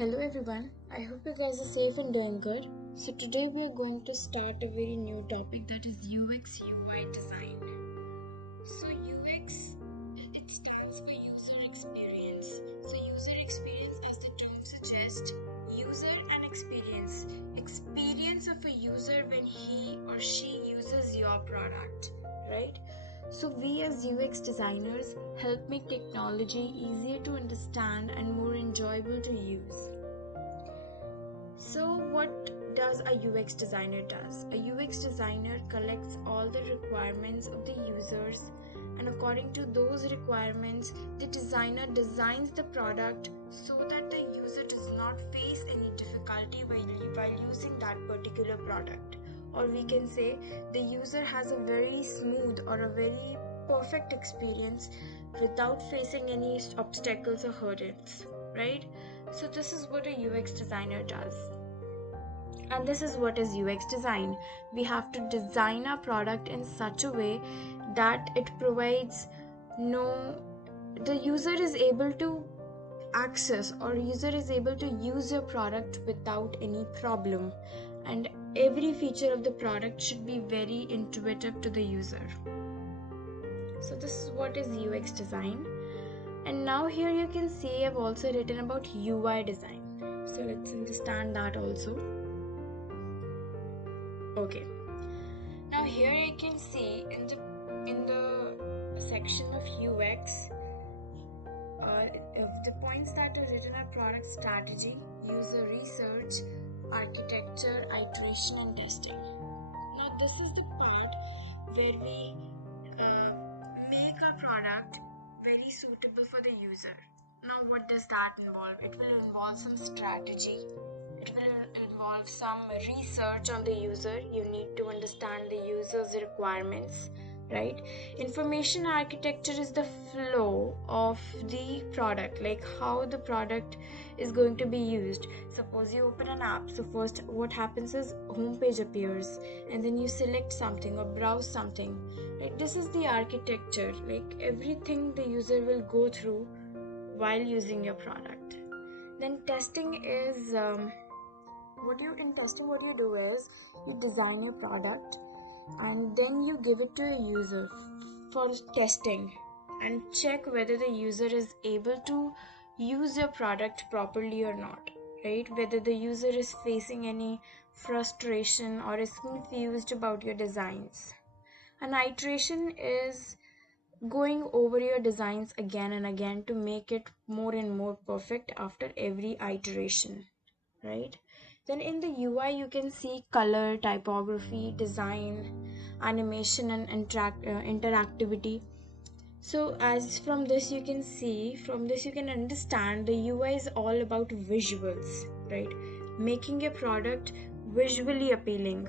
Hello everyone, I hope you guys are safe and doing good. So today we are going to start a very new topic, that is UX UI design. So UX, it stands for user experience. So user experience, as the term suggests, user and experience. Experience of a user when he or she uses your product, right? So we as UX designers help make technology easier to understand and more enjoyable to use. So what does a UX designer does? A UX designer collects all the requirements of the users, and according to those requirements, the designer designs the product so that the user does not face any difficulty while using that particular product. Or we can say the user has a very smooth or a very perfect experience without facing any obstacles or hurdles, right? So this is what a UX designer does. And this is what is UX design. We have to design our product in such a way that it provides the user is able to access, or user is able to use your product without any problem, and every feature of the product should be very intuitive to the user. So this is what is UX design. And now here you can see I've also written about UI design. So let's understand that also. Okay. Now here you can see in the section of UX, the points that are written are product strategy, user research, architecture, iteration, and testing. Now this is the part where we make our product very suitable for the user. Now what does that involve? It will involve some strategy. It will involve some research on the user. You need to understand the user's requirements, right? Information architecture is the flow of the product, like how the product is going to be used. Suppose you open an app. So first what happens is homepage appears, and then you select something or browse something. Right? This is the architecture, like everything the user will go through while using your product. Then testing is what you do is you design your product and then you give it to a user for testing and check whether the user is able to use your product properly or not, right? Whether the user is facing any frustration or is confused about your designs. An iteration is going over your designs again and again to make it more and more perfect after every iteration, right? Then in the UI you can see color, typography, design, animation, and interactivity. So as from this you can understand the UI is all about visuals, right? Making a product visually appealing,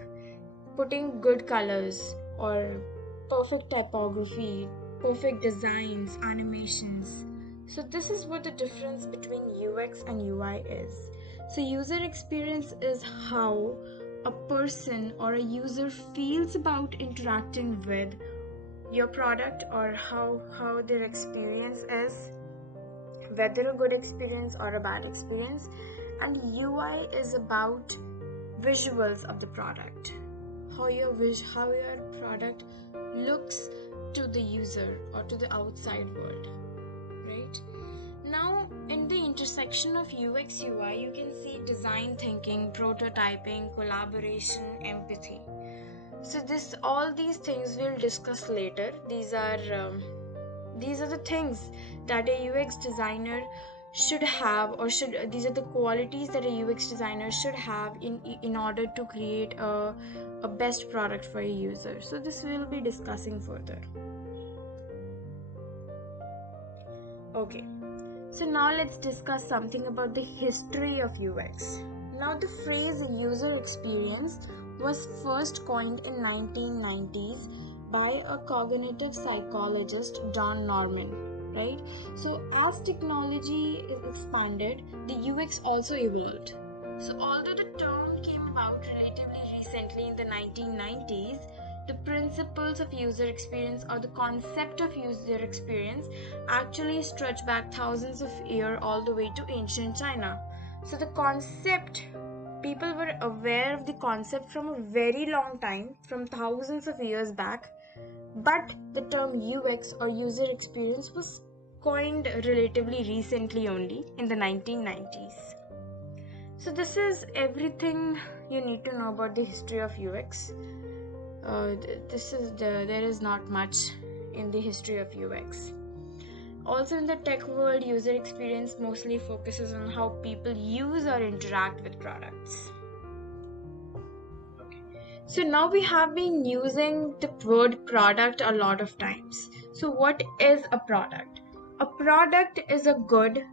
putting good colors or perfect typography, perfect designs, animations. So this is what the difference between UX and UI is. So user experience is how a person or a user feels about interacting with your product, or how their experience is, whether a good experience or a bad experience. And UI is about visuals of the product, how your product looks to the user or to the outside world, right? Now in the intersection of UX UI you can see design thinking, prototyping, collaboration, empathy. So all these things we'll discuss later. These are the things that a UX designer should have, or these are the qualities that a UX designer should have in order to create a best product for a user. So this we'll be discussing further. Okay, so now let's discuss something about the history of UX. Now the phrase user experience was first coined in 1990s by a cognitive psychologist, Don Norman, right? So as technology expanded, the UX also evolved. So although the term came about relatively recently in the 1990s, the principles of user experience, or the concept of user experience, actually stretch back thousands of years all the way to ancient China. So the concept, people were aware of the concept from a very long time, from thousands of years back, but the term UX or user experience was coined relatively recently, only in the 1990s. So this is everything you need to know about the history of UX. There is not much in the history of UX. Also, in the tech world, user experience mostly focuses on how people use or interact with products. So now we have been using the word product a lot of times. So what is a product? A product is a good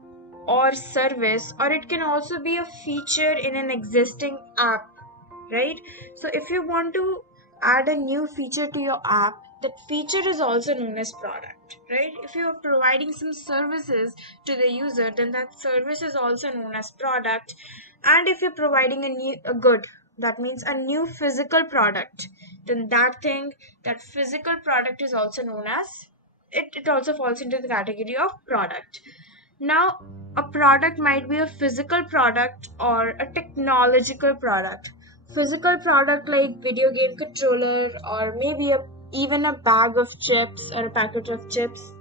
or service, or it can also be a feature in an existing app, right? So if you want to add a new feature to your app, that feature is also known as product, right? If you are providing some services to the user, then that service is also known as product. And if you're providing a good, that means a new physical product, then that physical product is also known as, it also falls into the category of product. Now, a product might be a physical product or a technological product. Physical product like video game controller, or maybe even a bag of chips or a packet of chips.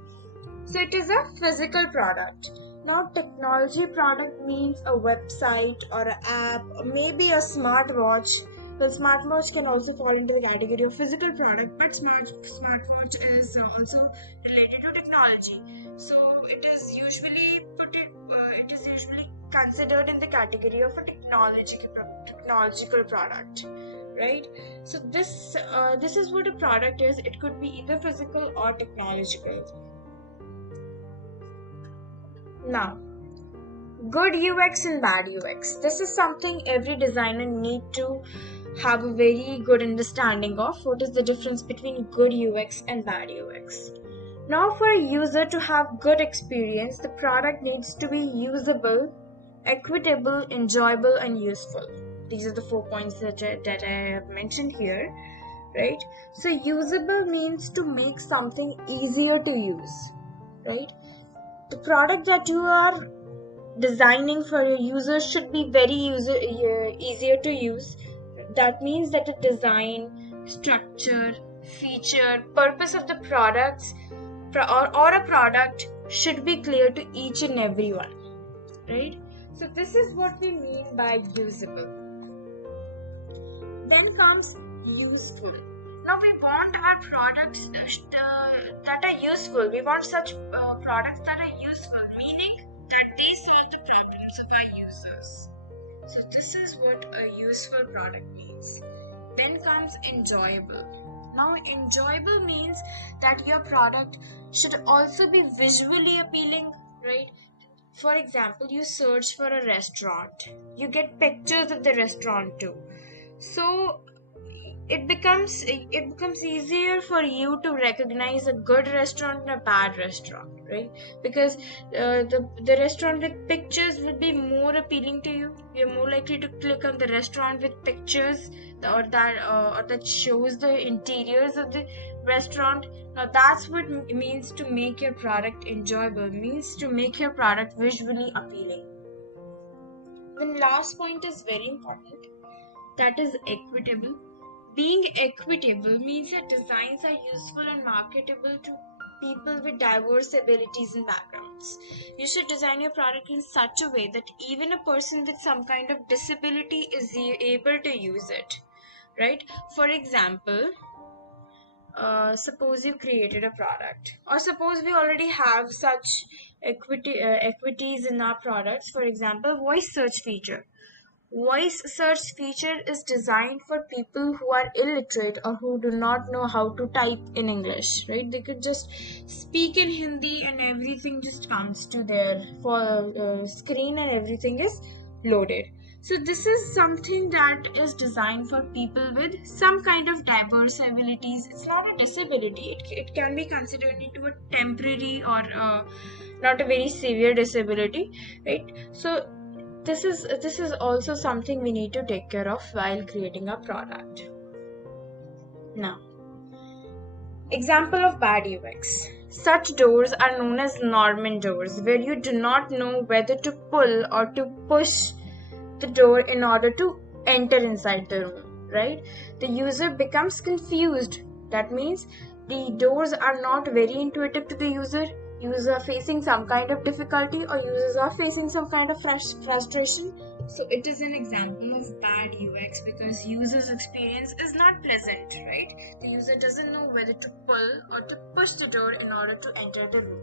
So it is a physical product. Now, technology product means a website or an app, or maybe a smartwatch. The smartwatch can also fall into the category of physical product, but smartwatch is also related to technology. So it is usually considered in the category of a technological product, right? So this is what a product is. It could be either physical or technological. Now, good UX and bad UX. This is something every designer need to have a very good understanding of. What is the difference between good UX and bad UX? Now, for a user to have good experience, the product needs to be usable, equitable, enjoyable, and useful. These are the 4 points that I have mentioned here, right? So usable means to make something easier to use, right? The product that you are designing for your users should be very easier to use. That means that the design, structure, feature, purpose of the products or a product should be clear to each and everyone, right? So this is what we mean by usable. Then comes useful. Now we want our products that are useful. We want such products that are useful, meaning that they solve the problems of our users. So this is what a useful product means. Then comes enjoyable. Now enjoyable means that your product should also be visually appealing, right? For example, you search for a restaurant, you get pictures of the restaurant too. So it becomes easier for you to recognize a good restaurant and a bad restaurant, right? Because the restaurant with pictures will be more appealing to you. You're more likely to click on the restaurant with pictures, or that shows the interiors of the restaurant. Now that's what means to make your product enjoyable, means to make your product visually appealing. The last point is very important, that is equitable. Being equitable means that designs are useful and marketable to people with diverse abilities and backgrounds. You should design your product in such a way that even a person with some kind of disability is able to use it, right? For example, suppose you created a product, or suppose we already have such equities in our products. For example, voice search feature. Voice search feature is designed for people who are illiterate or who do not know how to type in English, right? They could just speak in Hindi and everything just comes to their screen and everything is loaded. So this is something that is designed for people with some kind of diverse abilities. It's not a disability. It can be considered into a temporary or not a very severe disability, right? So this is also something we need to take care of while creating a product. Now, example of bad UX. Such doors are known as Norman doors, where you do not know whether to pull or to push the door in order to enter inside the room, right? The user becomes confused. That means the doors are not very intuitive to the user. Users are facing some kind of difficulty, or users are facing some kind of frustration. So it is an example of bad UX because user's experience is not pleasant, right? The user doesn't know whether to pull or to push the door in order to enter the room,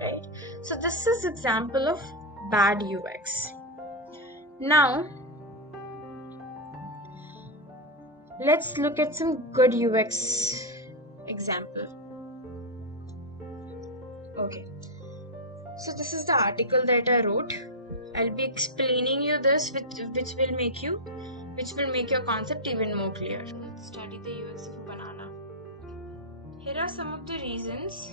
right? So this is example of bad UX. Now let's look at some good UX example. Okay, so this is the article that I wrote. I'll be explaining you this, which will make your concept even more clear. Let's study the UX of a banana. Here are some of the reasons.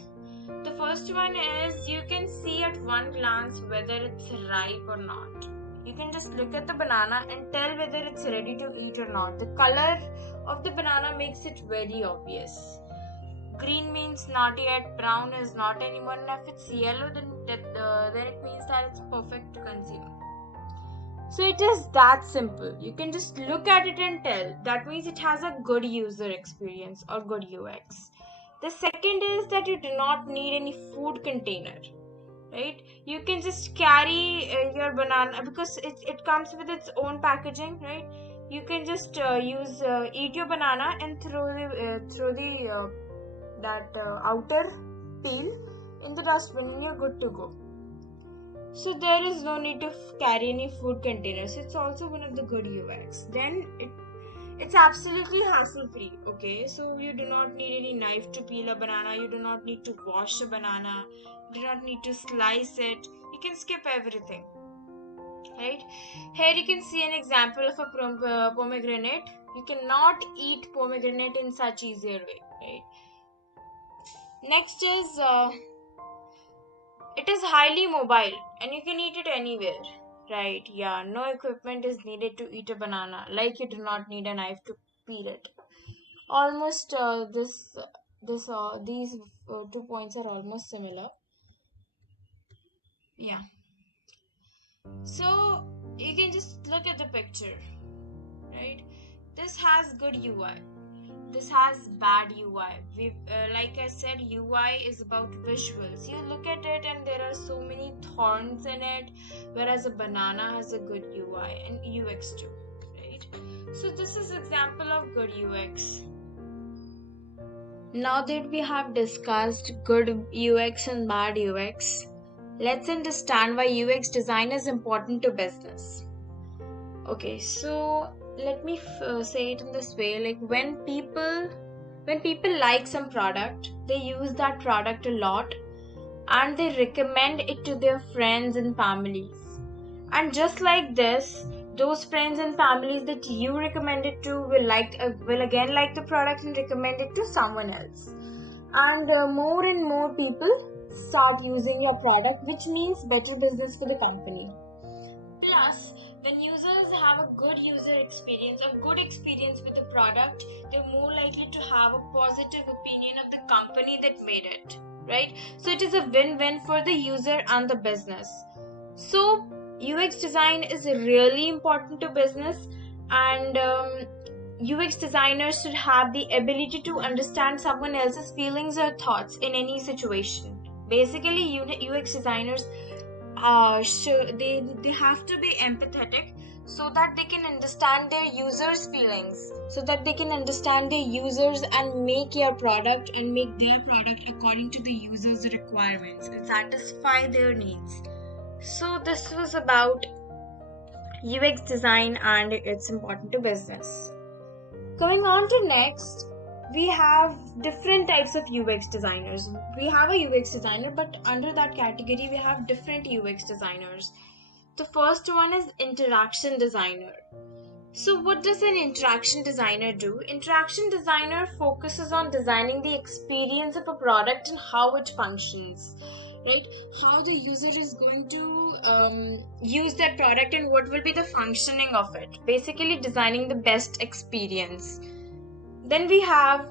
The first one is you can see at one glance whether it's ripe or not. You can just look at the banana and tell whether it's ready to eat or not. The color of the banana makes it very obvious. Green means not yet, brown is not anymore, and if it's yellow, then it means that it's perfect to consume. So it is that simple. You can just look at it and tell. That means it has a good user experience or good UX. The second is that you do not need any food container, right? You can just carry your banana because it comes with its own packaging, right? You can just eat your banana and throw the outer peel in the dustbin and you're good to go. So there is no need to carry any food containers. It's also one of the good UX. Then it's absolutely hassle-free, okay? So you do not need any knife to peel a banana. You do not need to wash a banana. You do not need to slice it. You can skip everything, right? Here you can see an example of a pomegranate. You cannot eat pomegranate in such easier way, right? Next is it is highly mobile and you can eat it anywhere, right? Yeah, no equipment is needed to eat a banana, like you do not need a knife to peel it. Almost these 2 points are almost similar. Yeah. So you can just look at the picture, right? This has good UI. This has bad UI. Like I said, UI is about visuals. You look at it and there are so many thorns in it, whereas a banana has a good UI and UX too, right? So this is example of good UX. Now that we have discussed good UX and bad UX, let's understand why UX design is important to business. Okay, so let me say it in this way, like when people like some product, they use that product a lot and they recommend it to their friends and families. And just like this, those friends and families that you recommend it to will again like the product and recommend it to someone else. And more and more people start using your product, which means better business for the company. Plus, when users have a good user experience, a good experience with the product, they're more likely to have a positive opinion of the company that made it, right? So it is a win-win for the user and the business. So UX design is really important to business, and UX designers should have the ability to understand someone else's feelings or thoughts in any situation. Basically, UX designers they have to be empathetic so that they can understand their users' feelings, so that they can understand their users and make your product and make their product according to the users' requirements and satisfy their needs. So this was about UX design and it's important to business. Coming on to next, we have different types of UX designers. We have a UX designer, but under that category, we have different UX designers. The first one is interaction designer. So what does an interaction designer do? Interaction designer focuses on designing the experience of a product and how it functions, right? How the user is going to use that product and what will be the functioning of it. Basically designing the best experience. Then we have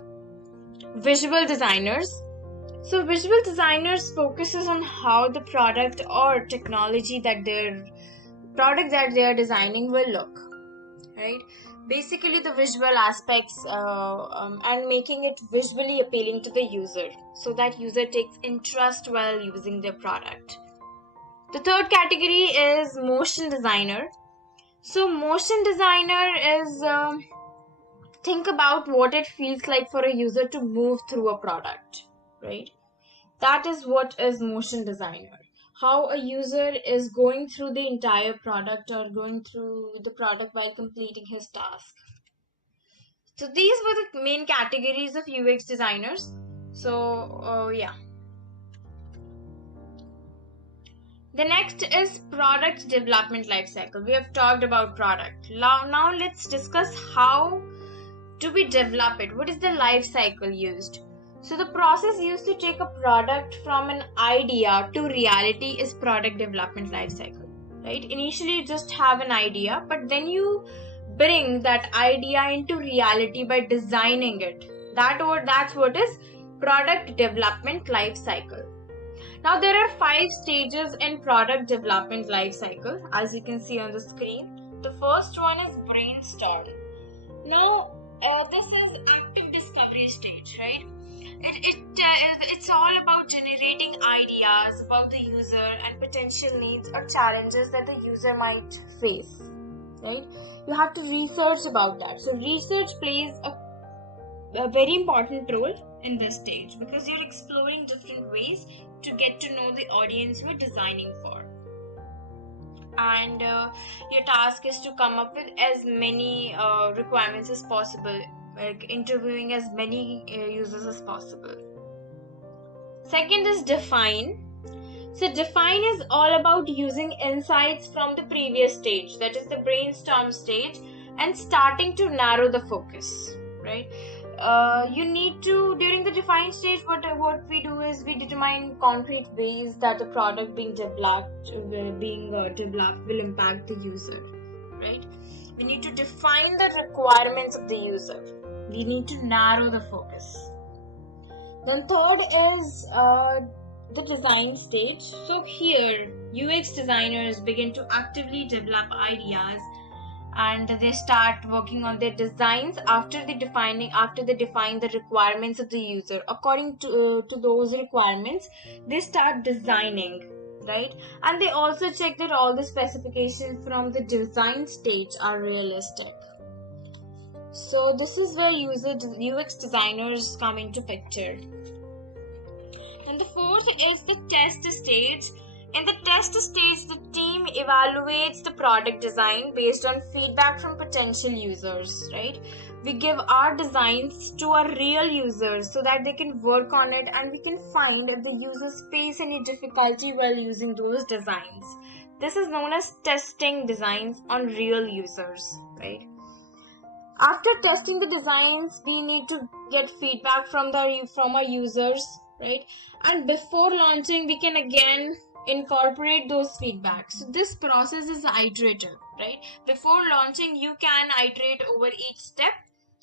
visual designers. So visual designers focuses on how the product or technology that they are designing will look, right? Basically the visual aspects and making it visually appealing to the user so that user takes interest while using their product. The third category is motion designer. So motion designer is think about what it feels like for a user to move through a product, right? That is what is motion designer. How a user is going through the entire product or going through the product while completing his task. So these were the main categories of UX designers. So yeah. The next is product development lifecycle. We have talked about product. Now let's discuss how do we develop it. What is the life cycle used? So the process used to take a product from an idea to reality is product development life cycle, right? Initially you just have an idea, but then you bring that idea into reality by designing it. That's what is product development life cycle. Now there are 5 stages in product development life cycle, as you can see on the screen. The first one is brainstorm. Now this is active discovery stage, right? It's all about generating ideas about the user and potential needs or challenges that the user might face, right? You have to research about that. So research plays a very important role in this stage because you're exploring different ways to get to know the audience you're designing for. And your task is to come up with as many requirements as possible, like interviewing as many users as possible. Second is define. So define is all about using insights from the previous stage, that is the brainstorm stage, and starting to narrow the focus, right? You need to, during the define stage, what we do is we determine concrete ways that the product being developed will impact the user, right? We need to define the requirements of the user. We need to narrow the focus. Then third is the design stage. So here UX designers begin to actively develop ideas and they start working on their designs after they define the requirements of the user. According to those requirements, they start designing, right? And they also check that all the specifications from the design stage are realistic. So this is where UX designers come into picture. And the fourth is the test stage. In the test stage, the team evaluates the product design based on feedback from potential users, right? We give our designs to our real users so that they can work on it and we can find if the users face any difficulty while using those designs. This is known as testing designs on real users, right? After testing the designs, we need to get feedback from our users, right? And before launching, we can again incorporate those feedbacks. So this process is iterative, right? Before launching, you can iterate over each step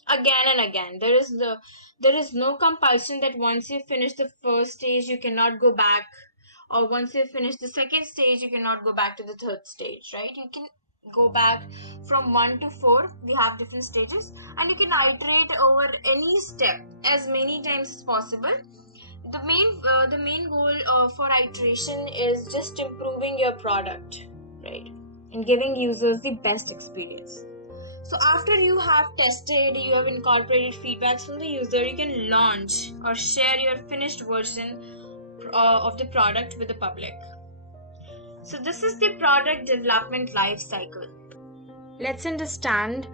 again and again. There is no compulsion that once you finish the first stage, you cannot go back, or once you finish the second stage, you cannot go back to the third stage, right? You can go back from 1 to 4. We have different stages and you can iterate over any step as many times as possible. The main goal for iteration is just improving your product, right, and giving users the best experience. So after you have tested, you have incorporated feedbacks from the user, you can launch or share your finished version of the product with the public. So this is the product development life cycle. Let's understand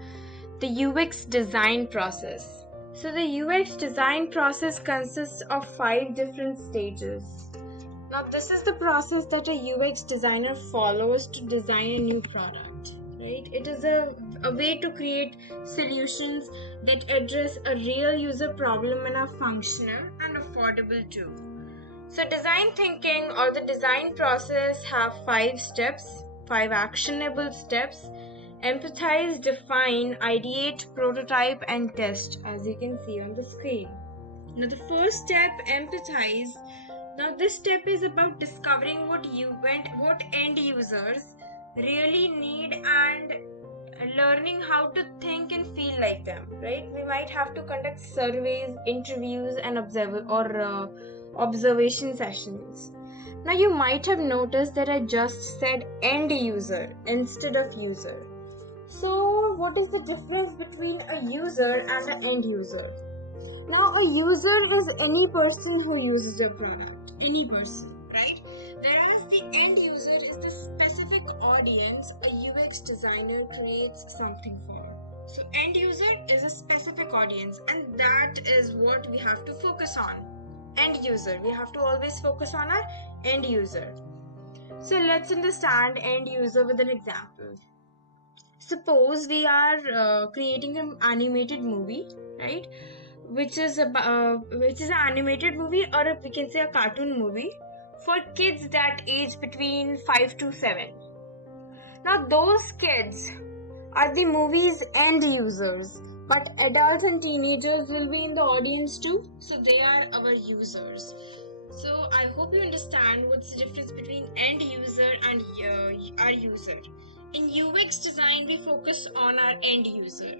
the UX design process. So the UX design process consists of 5 different stages. Now this is the process that a UX designer follows to design a new product, right? It is a way to create solutions that address a real user problem and are functional and affordable too. So design thinking or the design process have 5 steps, 5 actionable steps: empathize, define, ideate, prototype, and test, as you can see on the screen, Now the first step, empathize. Now this step is about discovering what end users really need and learning how to think and feel like them, right? We might have to conduct surveys, interviews, and observation sessions. Now you might have noticed that I just said end user instead of user. So what is the difference between a user and an end user? Now a user is any person who uses your product, any person, right? Whereas the end user is the specific audience a UX designer creates something for. So end user is a specific audience, and that is what we have to focus on. End user, we have to always focus on our end user. So let's understand end user with an example. Suppose we are creating an animated movie, right? Which is an animated movie, or we can say a cartoon movie for kids that age between 5 to 7. Now those kids are the movie's end users, but adults and teenagers will be in the audience too, so they are our users. So I hope you understand what's the difference between end user and our user. In UX design, we focus on our end user.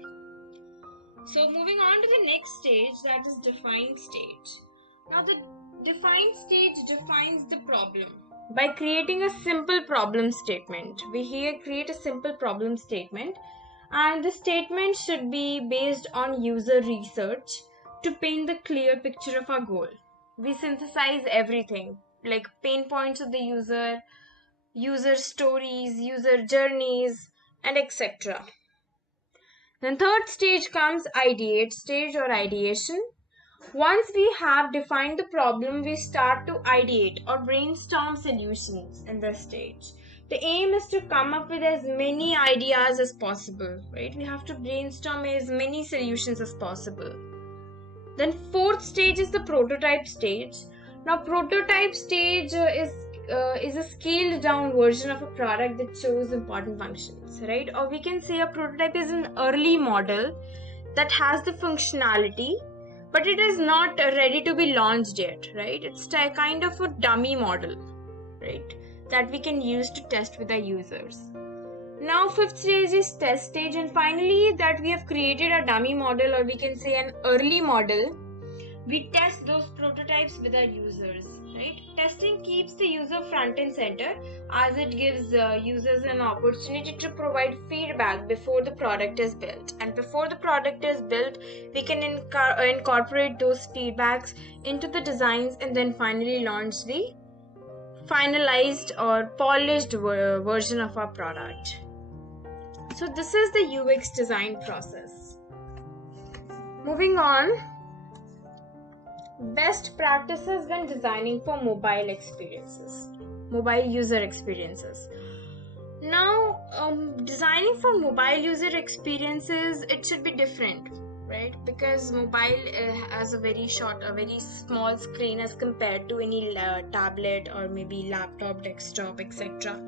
So moving on to the next stage, that is define stage. Now the define stage defines the problem by creating a simple problem statement. We here create a simple problem statement, and the statement should be based on user research to paint the clear picture of our goal. We synthesize everything like pain points of the user stories, user journeys, and etc. Then third stage comes ideate stage or ideation. Once we have defined the problem, we start to ideate or brainstorm solutions in this stage. The aim is to come up with as many ideas as possible, right? We have to brainstorm as many solutions as possible. Then fourth stage is the prototype stage. Now prototype stage is a scaled down version of a product that shows important functions, right? Or we can say a prototype is an early model that has the functionality, but it is not ready to be launched yet, right? It's a kind of a dummy model, right, that we can use to test with our users. Now fifth stage is test stage, and finally that we have created a dummy model, or we can say an early model. We test those prototypes with our users, right? Testing keeps the user front and center, as it gives users an opportunity to provide feedback before the product is built. And before the product is built, we can incorporate those feedbacks into the designs and then finally launch the finalized or polished version of our product. So this is the UX design process. Moving on, best practices when designing for mobile user experiences. Now, designing for mobile user experiences, it should be different, right? Because mobile has a very small screen as compared to any tablet or maybe laptop, desktop, etc.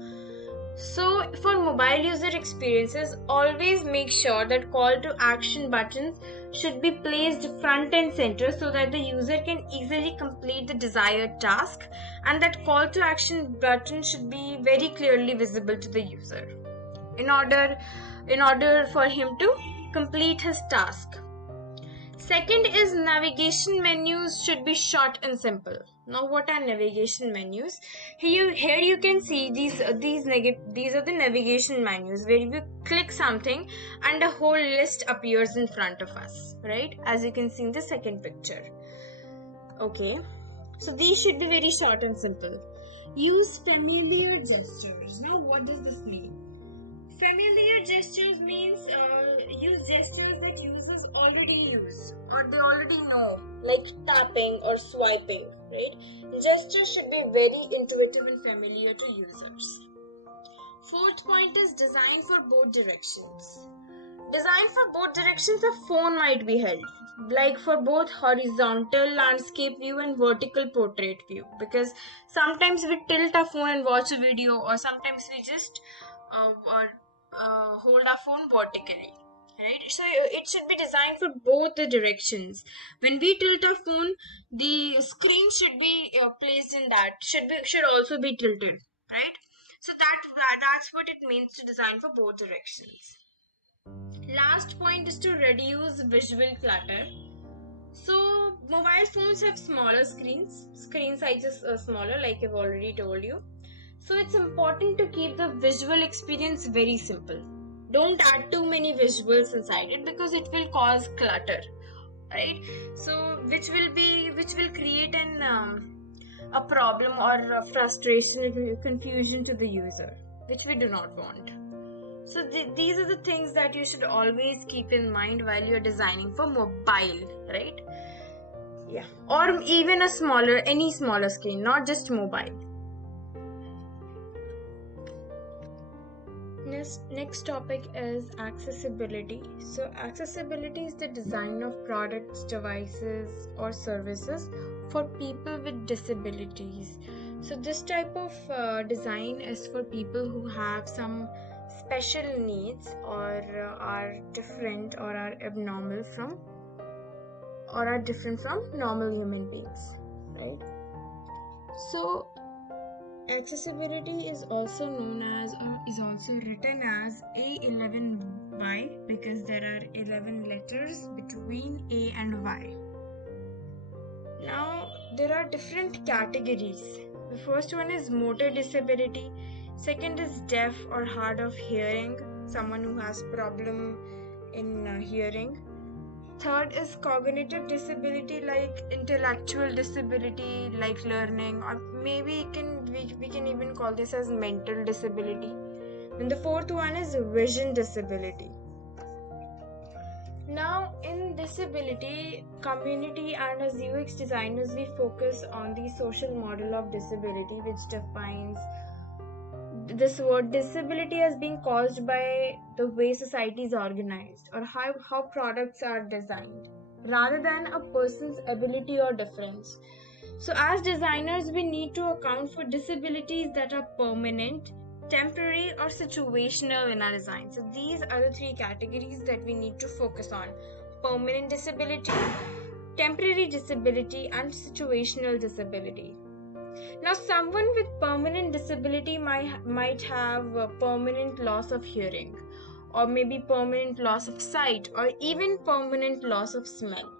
So for mobile user experiences, always make sure that call to action buttons should be placed front and center so that the user can easily complete the desired task, and that call to action button should be very clearly visible to the user in order for him to complete his task. Second is navigation menus should be short and simple. Now what are navigation menus? Here you can see these are the navigation menus where you click something and a whole list appears in front of us, right? As you can see in the second picture. Okay, so these should be very short and simple. Use familiar gestures. Now what does this mean? Familiar gestures means use gestures that users already use or they already know, like tapping or swiping, right? Gestures should be very intuitive and familiar to users. Fourth point is design for both directions. Design for both directions, a phone might be held, like for both horizontal landscape view and vertical portrait view, because sometimes we tilt our phone and watch a video, or sometimes we just hold our phone vertically, right? So it should be designed for both the directions. When we tilt our phone, the screen should be placed in that, should also be tilted, right? So that's what it means to design for both directions. Last point is to reduce visual clutter. So mobile phones have smaller screens. Screen sizes are smaller, like I've already told you. So it's important to keep the visual experience very simple. Don't add too many visuals inside it because it will cause clutter, right? So which will create an a problem or a frustration and confusion to the user, which we do not want. So these are the things that you should always keep in mind while you're designing for mobile, right? Yeah, or even any smaller screen, not just mobile. Next topic is accessibility. So accessibility is the design of products, devices, or services for people with disabilities. So this type of design is for people who have some special needs, or are different, or are abnormal from, or are different from normal human beings, right? So accessibility is also known as, or is also written as, A11Y, because there are 11 letters between A and Y. Now, there are different categories. The first one is motor disability, second is deaf or hard of hearing, someone who has problem in hearing. Third is cognitive disability, like intellectual disability, like learning, or maybe we can even call this as mental disability. And the fourth one is vision disability. Now, in disability community and as UX designers, we focus on the social model of disability, which defines this word disability as being caused by the way society is organized, or how products are designed, rather than a person's ability or difference. So as designers, we need to account for disabilities that are permanent, temporary, or situational in our design. So these are the three categories that we need to focus on: permanent disability, temporary disability, and situational disability. Now, someone with permanent disability might have a permanent loss of hearing, or maybe permanent loss of sight, or even permanent loss of smell.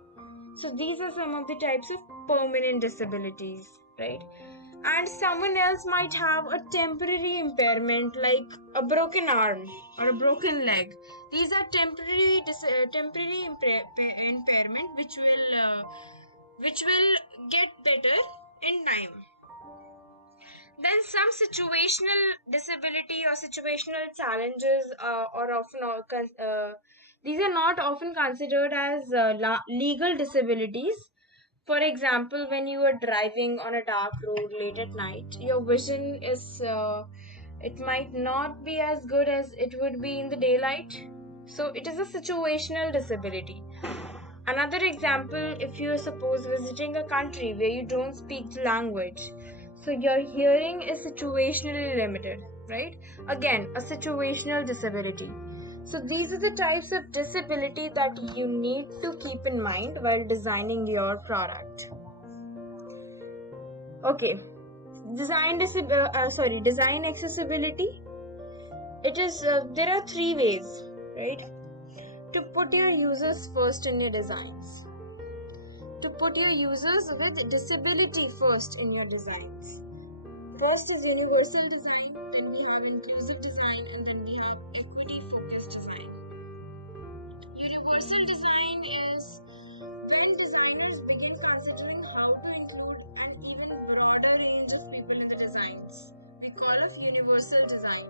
So, these are some of the types of permanent disabilities, right? And someone else might have a temporary impairment, like a broken arm or a broken leg. These are temporary impairment, which will get better in time. Then some situational disability or situational challenges are often these are not often considered as legal disabilities. For example, when you are driving on a dark road late at night, your vision is it might not be as good as it would be in the daylight. So it is a situational disability. Another example, if you are suppose visiting a country where you don't speak the language, so your hearing is situationally limited, right? Again, a situational disability. So these are the types of disability that you need to keep in mind while designing your product. Okay, design accessibility. It is there are three ways, right? To put your users first in your designs. To put your users with disability first in your designs. First is universal design, then we have inclusive design, and then we have equity focused design. Universal design is when designers begin considering how to include an even broader range of people in the designs. We call it universal design.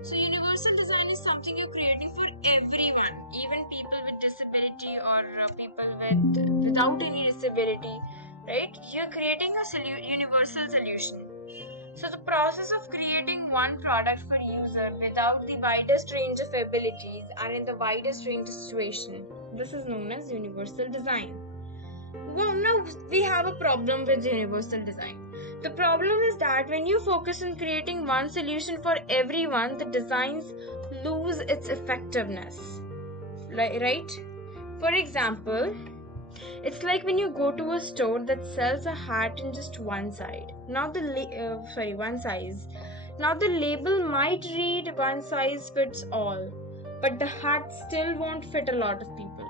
So universal design is something you're creating for everyone, even people with disability, or people without any disability, right? You're creating a universal solution. So the process of creating one product for user without the widest range of abilities and in the widest range of situation, this is known as universal design. Well, now we have a problem with universal design. The problem is that when you focus on creating one solution for everyone, the designs lose its effectiveness. right? For example, it's like when you go to a store that sells a hat in just one side. One size. Now the label might read one size fits all, but the hat still won't fit a lot of people.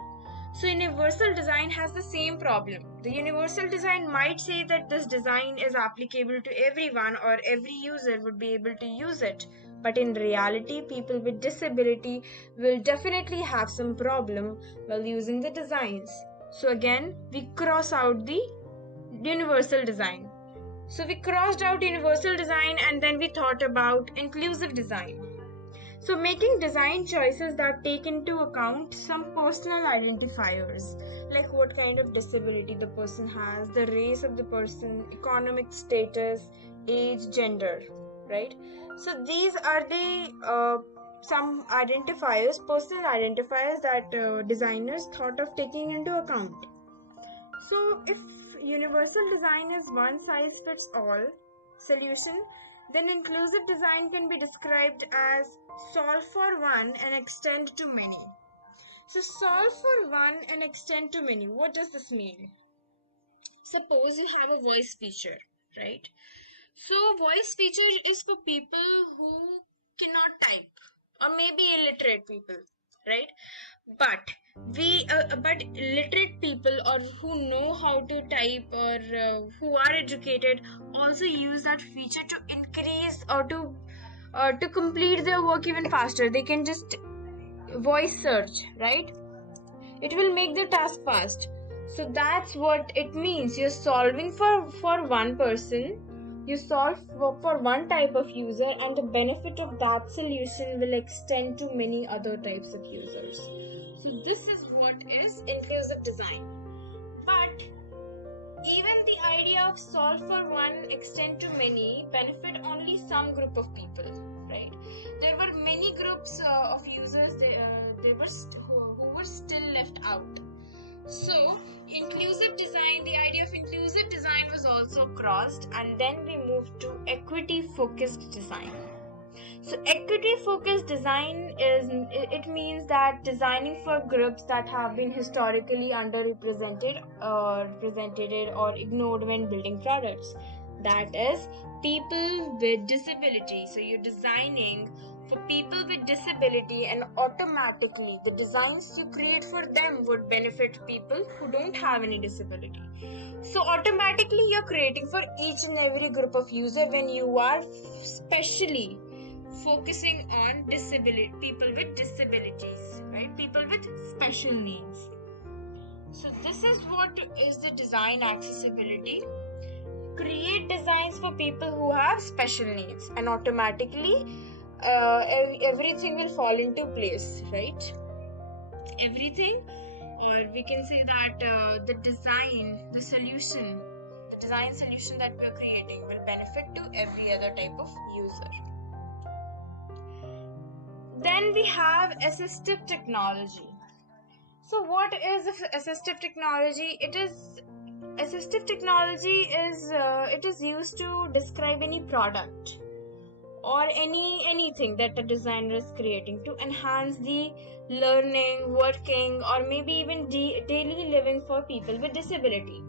So universal design has the same problem. The universal design might say that this design is applicable to everyone or every user would be able to use it. But in reality, people with disability will definitely have some problem while using the designs. So again, we cross out the universal design. So we crossed out universal design and then we thought about inclusive design. So making design choices that take into account some personal identifiers, like what kind of disability the person has, the race of the person, economic status, age, gender, right? So these are the some identifiers, personal identifiers that designers thought of taking into account. So, if universal design is one size fits all solution, then inclusive design can be described as solve for one and extend to many. So, solve for one and extend to many. What does this mean? Suppose you have a voice feature, right? So, voice feature is for people who cannot type or maybe illiterate people, right? But but literate people or who know how to type or who are educated also use that feature to increase or to complete their work even faster. They can just voice search, right? It will make the task fast. So that's what it means. You're solving for one person, you solve for one type of user, and the benefit of that solution will extend to many other types of users. So this is what is inclusive design. But even the idea of solve for one extend to many benefit only some group of people, right? There were many groups of users who were still left out. So inclusive design, the idea of inclusive design was also crossed, and then we moved to equity focused design. So equity focused design it means that designing for groups that have been historically underrepresented or represented or ignored when building products. That is people with disability. So you're designing for people with disability, and automatically the designs you create for them would benefit people who don't have any disability. So automatically you're creating for each and every group of user when you are specially focusing on disability, people with disabilities, right? People with special needs. So this is what is the design accessibility. Create designs for people who have special needs, and automatically everything will fall into place, right? Everything, or we can say that the design solution that we're creating will benefit to every other type of user. Then we have assistive technology. So what is assistive technology? Assistive technology is used to describe any product or anything that a designer is creating to enhance the learning, working, or maybe even daily living for people with disability.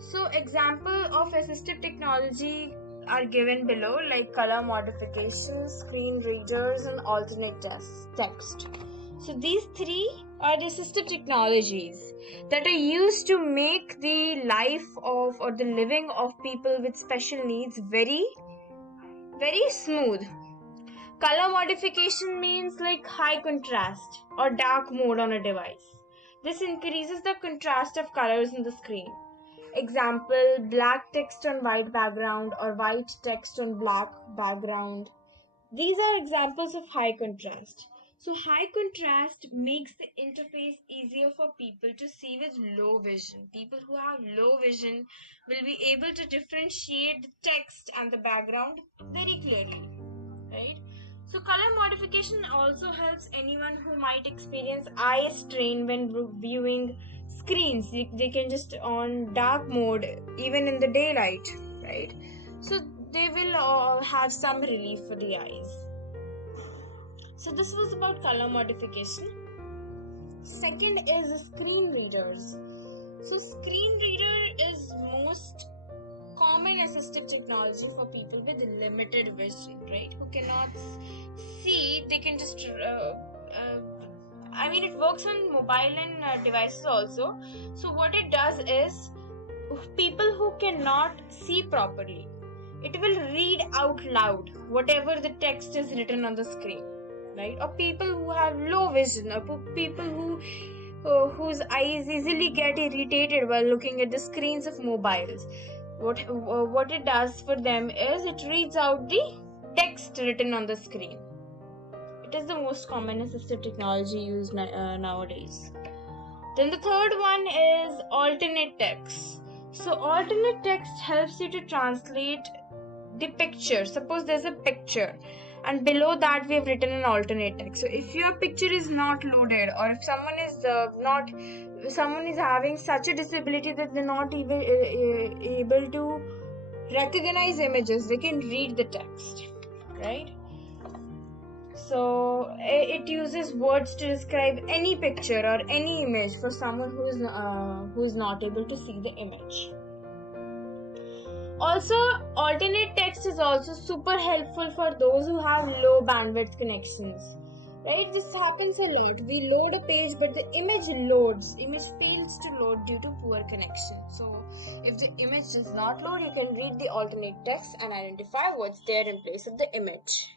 So example of assistive technology are given below, like color modification, screen readers, and alternate text. So these three are the assistive technologies that are used to make the life of or the living of people with special needs very, very smooth. Color modification means like high contrast or dark mode on a device. This increases the contrast of colors in the screen. Example, black text on white background or white text on black background. These are examples of high contrast. So high contrast makes the interface easier for people to see with low vision. People who have low vision will be able to differentiate the text and the background very clearly, right? So color modification also helps anyone who might experience eye strain when viewing screens. They can just on dark mode even in the daylight, right? So they will have some relief for the eyes. So this was about color modification. Second is screen readers. So screen reader is most common assistive technology for people with limited vision, right? Who cannot see, they can just it works on mobile and devices also. So what it does is, people who cannot see properly, it will read out loud whatever the text is written on the screen, right? Or people who have low vision, or people whose eyes easily get irritated while looking at the screens of mobiles. What it does for them is it reads out the text written on the screen. It is the most common assistive technology used nowadays. Then the third one is alternate text. So alternate text helps you to translate the picture. Suppose there's a picture and below that we have written an alternate text. So if your picture is not loaded, or if someone is having such a disability that they're not even able to recognize images, they can read the text, right? So it uses words to describe any picture or any image for someone who's not able to see the image. Also, alternate text is also super helpful for those who have low bandwidth connections, right? This happens a lot. We load a page, but the image fails to load due to poor connection. So if the image does not load, you can read the alternate text and identify what's there in place of the image.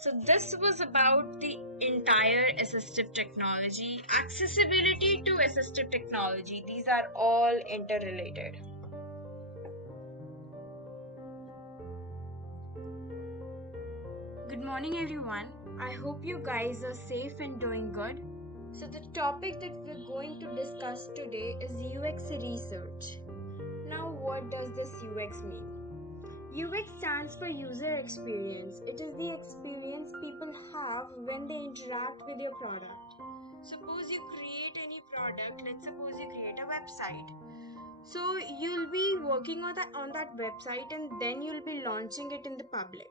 So this was about the entire assistive technology. Accessibility to assistive technology, these are all interrelated. Good morning everyone. I hope you guys are safe and doing good. So the topic that we're going to discuss today is UX research. Now what does this UX mean? UX stands for user experience. It is the experience people have when they interact with your product. Suppose you create any product, let's suppose you create a website. So you'll be working on that website, and then you'll be launching it in the public.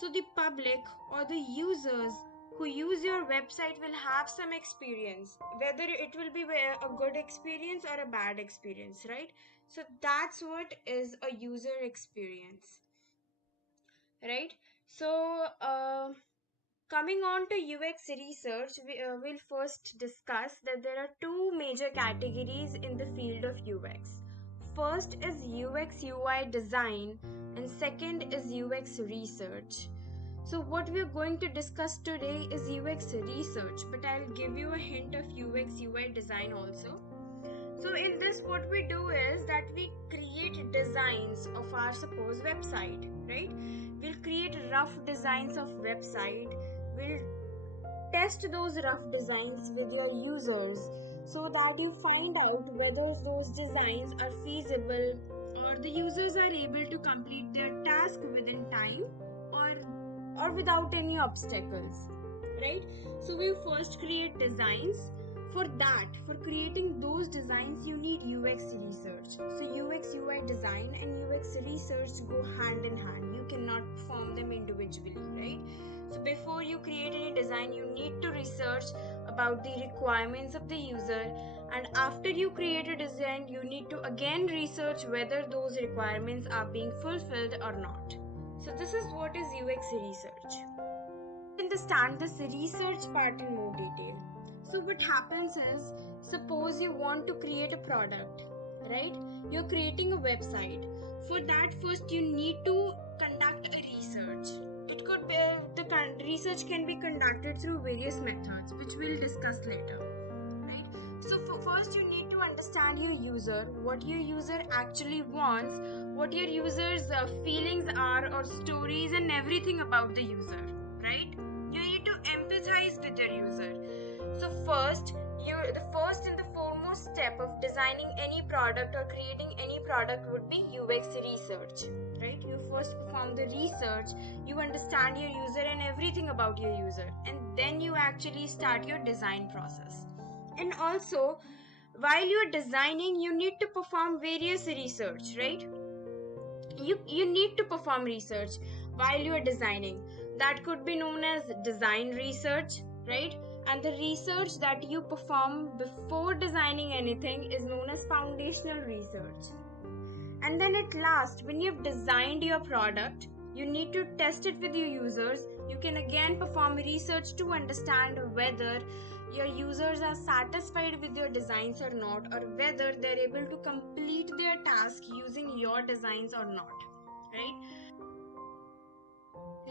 So the public or the users who use your website will have some experience, whether it will be a good experience or a bad experience, right? So that's what is a user experience, right? So coming on to UX research, we'll first discuss that there are two major categories in the field of UX. First is UX UI design, and second is UX research. So what we're going to discuss today is UX research, but I'll give you a hint of UX UI design also. So in this, what we do is that we create designs of our suppose website, right? We'll create rough designs of website. We'll test those rough designs with your users so that you find out whether those designs are feasible or the users are able to complete their task within time or without any obstacles, right? So we first create designs. For creating those designs, you need UX research. So UX UI design and UX research go hand in hand. You cannot perform them individually, right? So before you create any design, you need to research about the requirements of the user, and after you create a design, you need to again research whether those requirements are being fulfilled or not. So this is what is UX research. Understand this research part in more detail. So what happens is, suppose you want to create a product, right? You're creating a website. For that, first you need to conduct a research. It could be the research can be conducted through various methods, which we'll discuss later, right? So first you need to understand your user, what your user actually wants, what your user's feelings are or stories and everything about the user, right? You need to empathize with your user. So the first and the foremost step of designing any product or creating any product would be UX research, right? You first perform the research, you understand your user and everything about your user, and then you actually start your design process. And also, while you're designing, you need to perform various research, right? You need to perform research while you are designing. That could be known as design research, right? And the research that you perform before designing anything is known as foundational research. And then at last, when you've designed your product, you need to test it with your users. You can again perform research to understand whether your users are satisfied with your designs or not, or whether they're able to complete their task using your designs or not, right?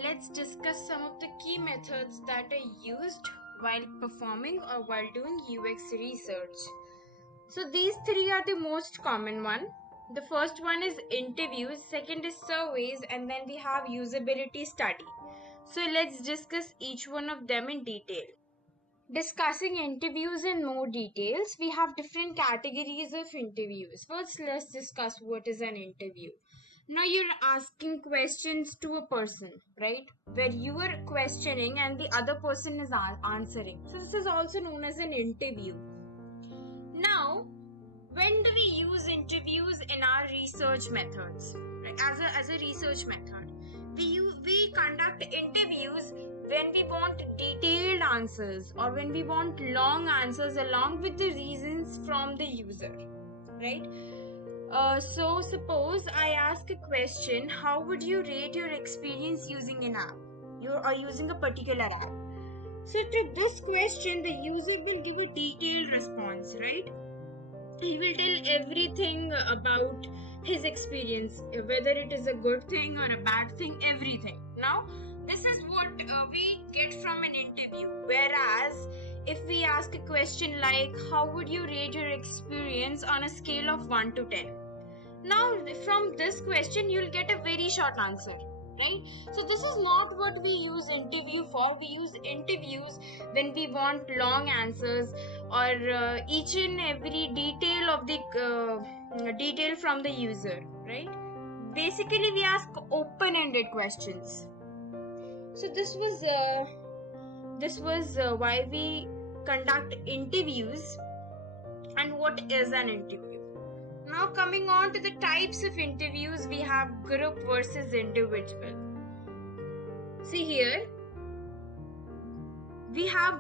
Let's discuss some of the key methods that are used while performing or while doing UX research. So these three are the most common one. The first one is interviews, second is surveys, and then we have usability study. So let's discuss each one of them in detail. Discussing interviews in more details, we have different categories of interviews. First, let's discuss what is an interview. Now you're asking questions to a person, right? Where you are questioning and the other person is answering. So this is also known as an interview. Now, when do we use interviews in our research methods? Right? As a research method, we conduct interviews when we want detailed answers or when we want long answers along with the reasons from the user, right? So suppose I ask a question, how would you rate your experience using an app? You are using a particular app. So to this question, the user will give a detailed response, right? He will tell everything about his experience, whether it is a good thing or a bad thing, everything. Now, this is what we get from an interview. Whereas, if we ask a question like, how would you rate your experience on a scale of 1 to 10? Now, from this question, you'll get a very short answer, right? So this is not what we use interview for. We use interviews when we want long answers or each and every detail of the detail from the user, right? Basically, we ask open-ended questions. So this was why we conduct interviews. And what is an interview? Now coming on to the types of interviews, we have group versus individual. See here, we have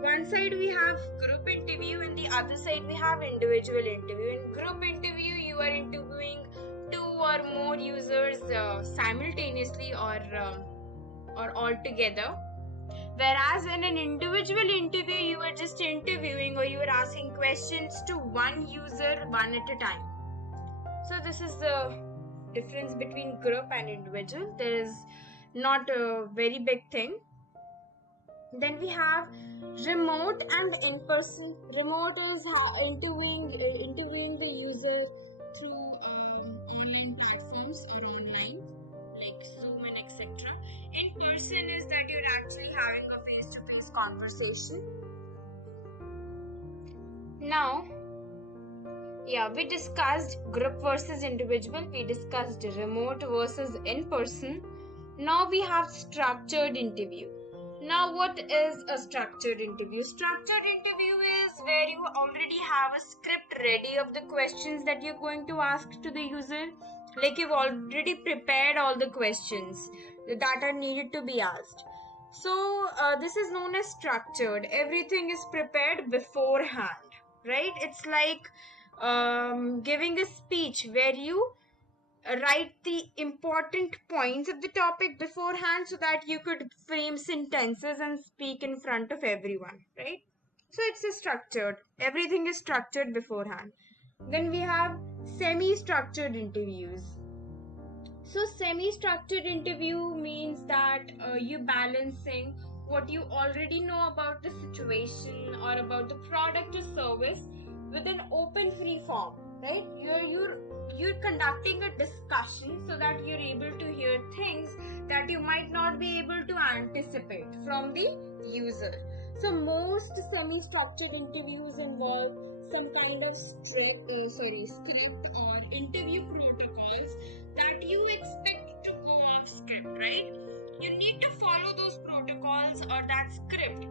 one side we have group interview and the other side we have individual interview. In group interview, you are interviewing 2 or more users simultaneously or all together. Whereas in an individual interview, you are just interviewing or you are asking questions to one user one at a time. So this is the difference between group and individual. There is not a very big thing. Then we have remote and in-person. Remote is interviewing the user through online platforms or online like Zoom and etc. In person is that you're actually having a face-to-face conversation. Now, we discussed group versus individual. We discussed remote versus in-person. Now we have structured interview. Now what is a structured interview? Structured interview is where you already have a script ready of the questions that you're going to ask to the user. Like you've already prepared all the questions that are needed to be asked. So this is known as structured. Everything is prepared beforehand, right? It's like giving a speech where you write the important points of the topic beforehand so that you could frame sentences and speak in front of everyone, right? So it's a structured. Everything is structured beforehand. Then we have semi-structured interviews. So semi-structured interview means that you're balancing what you already know about the situation or about the product or service with an open free form, right? You're conducting a discussion so that you're able to hear things that you might not be able to anticipate from the user. So most semi-structured interviews involve some kind of script or interview protocols that you expect to go off script, right? You need to follow those protocols or that script,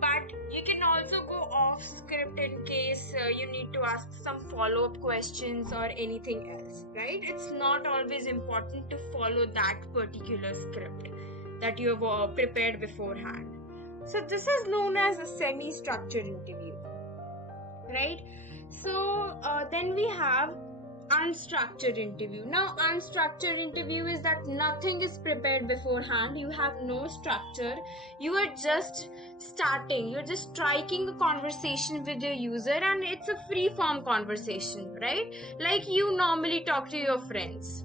but you can also go off script in case you need to ask some follow-up questions or anything else, right? It's not always important to follow that particular script that you have prepared beforehand. So this is known as a semi-structured interview, right? So then we have unstructured interview. Now unstructured interview is that nothing is prepared beforehand, you have no structure, you are just starting, you're just striking a conversation with your user, and it's a free form conversation, right? Like you normally talk to your friends.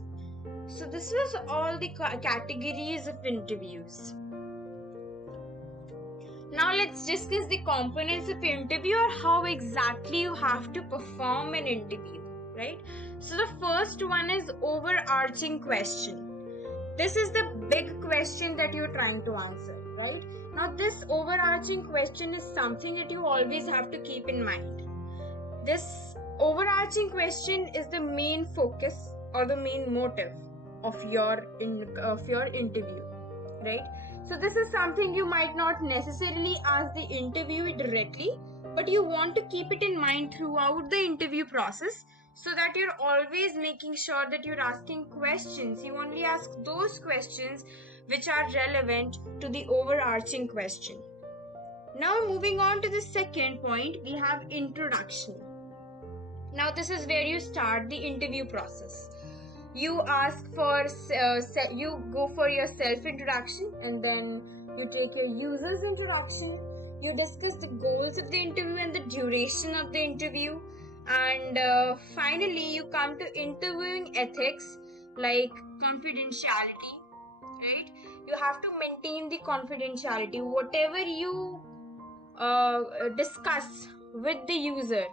So this was all the categories of interviews. Now let's discuss the components of interview, or how exactly you have to perform an interview, right? So the first one is overarching question. This is the big question that you're trying to answer, right? Now this overarching question is something that you always have to keep in mind. This overarching question is the main focus or the main motive of your interview, right? So this is something you might not necessarily ask the interviewee directly, but you want to keep it in mind throughout the interview process, so that you're always making sure that you're asking questions. You only ask those questions which are relevant to the overarching question. Now moving on to the second point, we have introduction. Now this is where you start the interview process. You ask for you go for your self introduction, and then you take your user's introduction. You discuss the goals of the interview and the duration of the interview, and finally you come to interviewing ethics, like confidentiality, right? You have to maintain the confidentiality. Whatever you discuss with the user,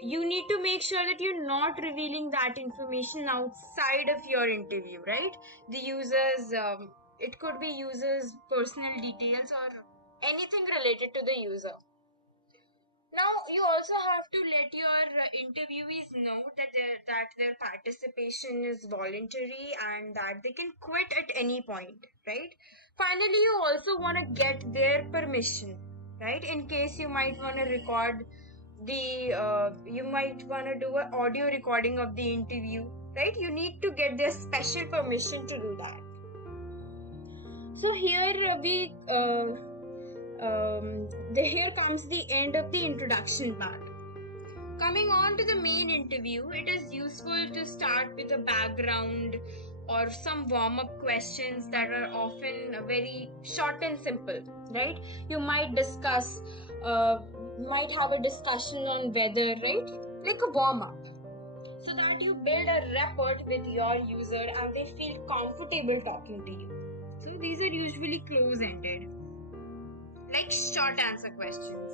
you need to make sure that you're not revealing that information outside of your interview, right? The users, it could be users personal details or anything related to the user. Now you also have to let your interviewees know that their participation is voluntary and that they can quit at any point, right? Finally, you also want to get their permission, right? In case you might want to record you might want to do an audio recording of the interview, right? You need to get their special permission to do that. So here comes the end of the introduction part. Coming on to the main interview, it is useful to start with a background or some warm-up questions that are often very short and simple, right? You might might have a discussion on weather, right? Like a warm-up, so that you build a rapport with your user and they feel comfortable talking to you. So these are usually close-ended, like short answer questions.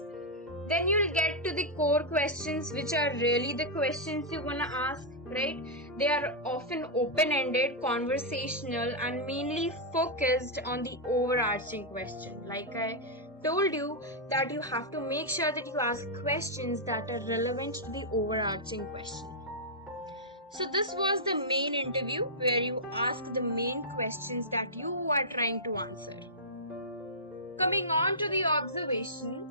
Then you'll get to the core questions, which are really the questions you want to ask, right? They are often open-ended, conversational, and mainly focused on the overarching question. Like I told you, that you have to make sure that you ask questions that are relevant to the overarching question. So this was the main interview, where you ask the main questions that you are trying to answer. Coming on to the observation.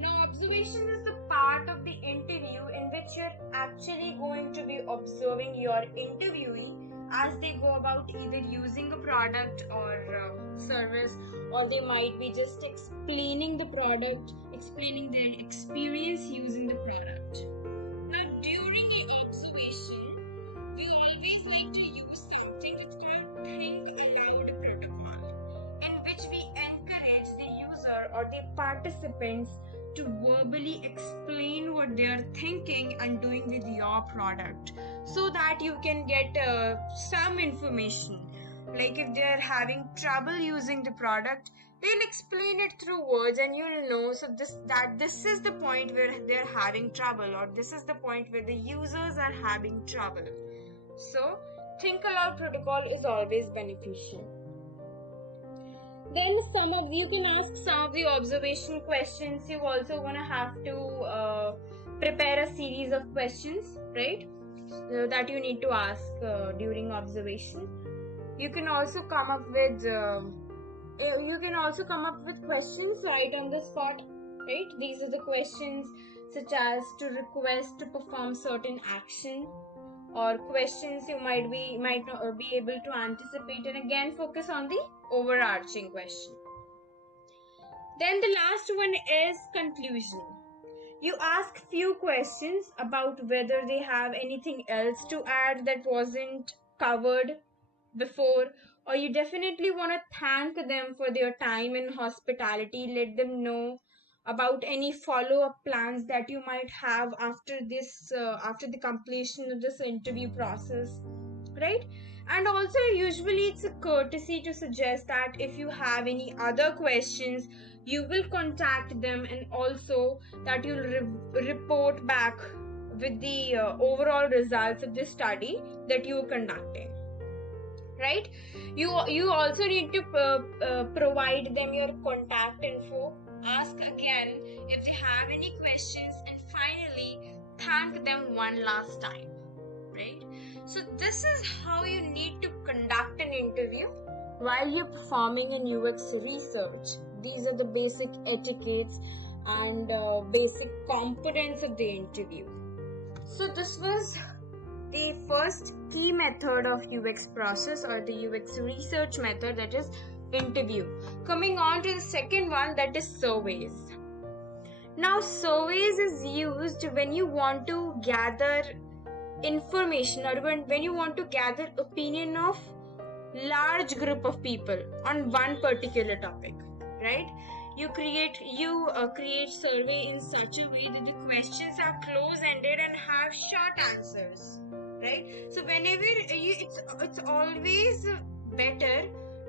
Now, observation is the part of the interview in which you're actually going to be observing your interviewee as they go about either using a product or service, or they might be just explaining the product, explaining their experience using the product. Now, during the observation, we always like to use something that's called think aloud protocol, in which we encourage the user or the participants to verbally explain what they are thinking and doing with your product, so that you can get some information. Like if they are having trouble using the product, they'll explain it through words, and you'll know this is the point where they're having trouble, or this is the point where the users are having trouble. So think aloud protocol is always beneficial. Then you can ask some of the observation questions. You also gonna have to prepare a series of questions, right? That you need to ask during observation. You can also come up with questions right on the spot, right? These are the questions such as to request to perform certain action, or questions you might not be able to anticipate, and again focus on the overarching question. Then the last one is conclusion. You ask few questions about whether they have anything else to add that wasn't covered before, or you definitely want to thank them for their time and hospitality. Let them know about any follow-up plans that you might have after this, after the completion of this interview process, right? And also, usually it's a courtesy to suggest that if you have any other questions, you will contact them, and also that you'll report back with the overall results of the study that you are conducting, right? You also need to provide them your contact info, ask again if they have any questions, and finally thank them one last time, right? So this is how you need to conduct an interview while you're performing an UX research. These are the basic etiquettes and basic components of the interview. So this was the first key method of UX process, or the UX research method, that is interview. Coming on to the second one, that is surveys. Now surveys is used when you want to gather information, or when you want to gather opinion of large group of people on one particular topic, right? You create survey in such a way that the questions are close ended and have short answers, right? So whenever it's always better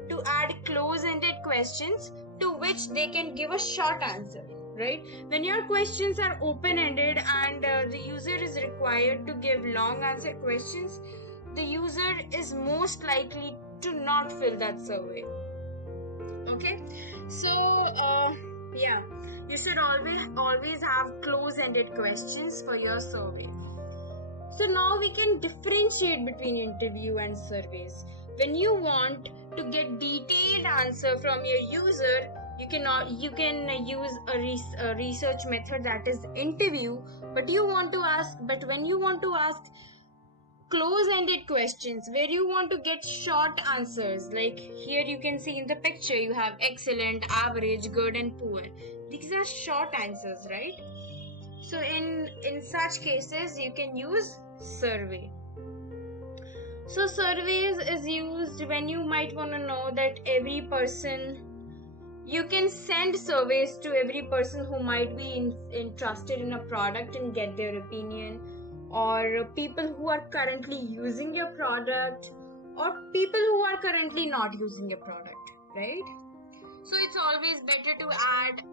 to add close ended questions to which they can give a short answer, right? When your questions are open ended and the user is required to give long answer questions, the user is most likely to not fill that survey. Okay, so yeah, you should always have close-ended questions for your survey. So now we can differentiate between interview and surveys. When you want to get detailed answer from your user, you can use a research method, that is interview. But when you want to ask close-ended questions where you want to get short answers, like here you can see in the picture you have excellent, average, good, and poor. These are short answers, right? So in such cases you can use survey. So surveys is used when you might want to know that every person, you can send surveys to every person who might be interested in a product and get their opinion, or people who are currently using your product, or people who are currently not using your product, right? So it's always better to add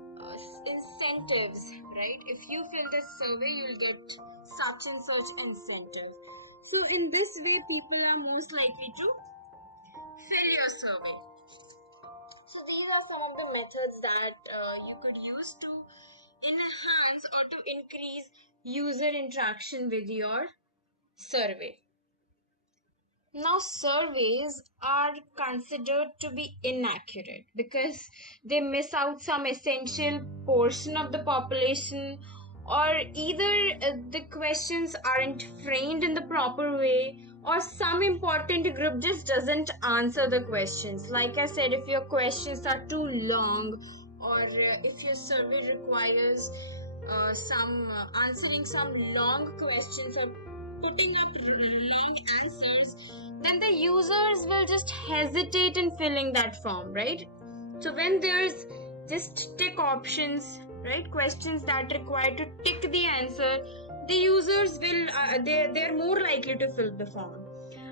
incentives, right? If you fill this survey, you'll get such and such incentive. So in this way, people are most likely to fill your survey. So these are some of the methods that you could use to enhance or to increase user interaction with your survey. Now surveys are considered to be inaccurate because they miss out some essential portion of the population, or either the questions aren't framed in the proper way, or some important group just doesn't answer the questions. Like I said, if your questions are too long, or if your survey requires answering some long questions or putting up long answers, then the users will just hesitate in filling that form, right? So when there's just tick options, right, questions that require to tick the answer, the users will they're more likely to fill the form.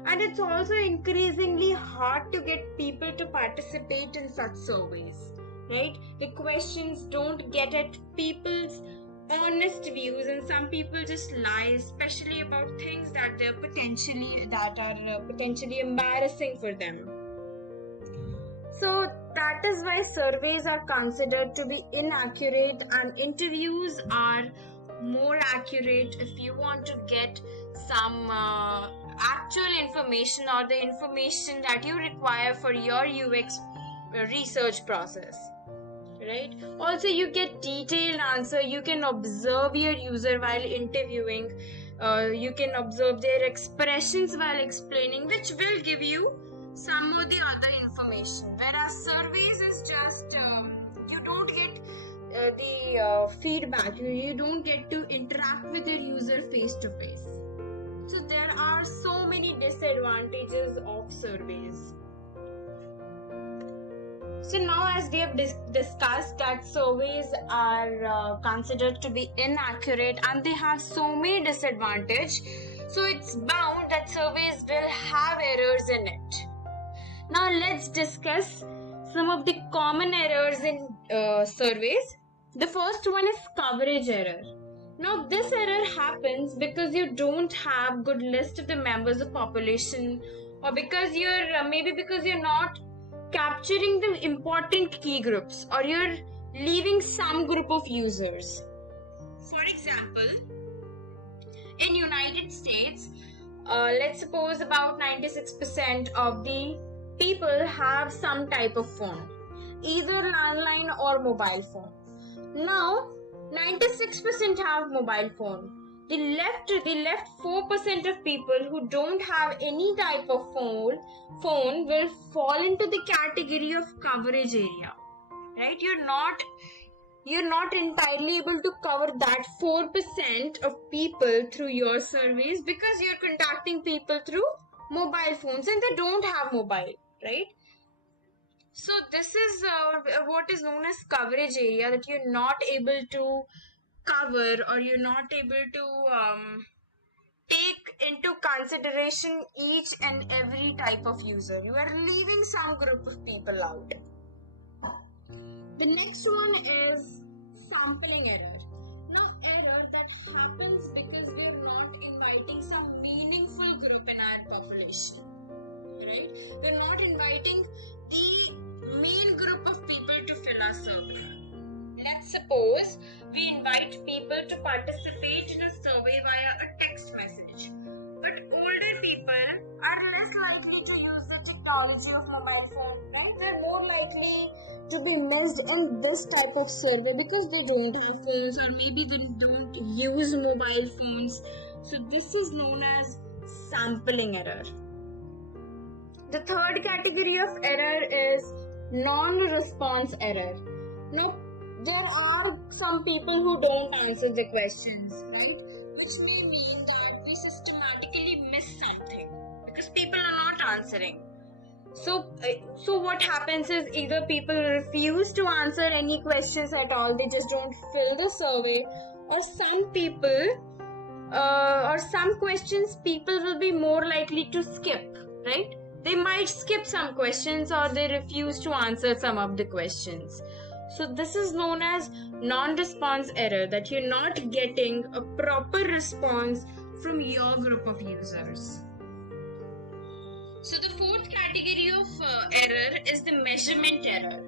And it's also increasingly hard to get people to participate in such surveys, right? The questions don't get at people's honest views, and some people just lie, especially about things that are potentially embarrassing for them. So that is why surveys are considered to be inaccurate, and interviews are more accurate if you want to get some actual information, or the information that you require for your UX research process, right? Also, you get detailed answer. You can observe your user while interviewing. You can observe their expressions while explaining, which will give you some of the other information. Whereas surveys is just you don't get the feedback. You don't get to interact with your user face to face. So there are so many disadvantages of surveys. So now, as we have discussed that surveys are considered to be inaccurate and they have so many disadvantages, so it's bound that surveys will have errors in it. Now let's discuss some of the common errors in surveys. The first one is coverage error. Now this error happens because you don't have good list of the members of population, or because you're not capturing the important key groups, or you're leaving some group of users. For example, in United States, let's suppose about 96% of the people have some type of phone, either landline or mobile phone. Now 96% have mobile phone. The left 4% of people who don't have any type of phone will fall into the category of coverage area, right? You're not entirely able to cover that 4% of people through your surveys because you're contacting people through mobile phones and they don't have mobile, right? So this is what is known as coverage area, that you're not able to cover, or you're not able to take into consideration each and every type of user. You are leaving some group of people out. The next one is sampling error. Now, error that happens because we are not inviting some meaningful group in our population, right? We're not inviting the main group of people to fill our survey. Let's suppose we invite people to participate in a survey via a text message, but older people are less likely to use the technology of mobile phone, right? They're more likely to be missed in this type of survey because they don't have phones, or maybe they don't use mobile phones. So this is known as sampling error. The third category of error is non-response error. Now, there are some people who don't answer the questions, right? Which may mean that we systematically miss something because people are not answering. So what happens is either people refuse to answer any questions at all, they just don't fill the survey, or some people or some questions people will be more likely to skip, right? They might skip some questions, or they refuse to answer some of the questions. So this is known as non-response error, that you're not getting a proper response from your group of users. So the fourth category of error is the measurement error.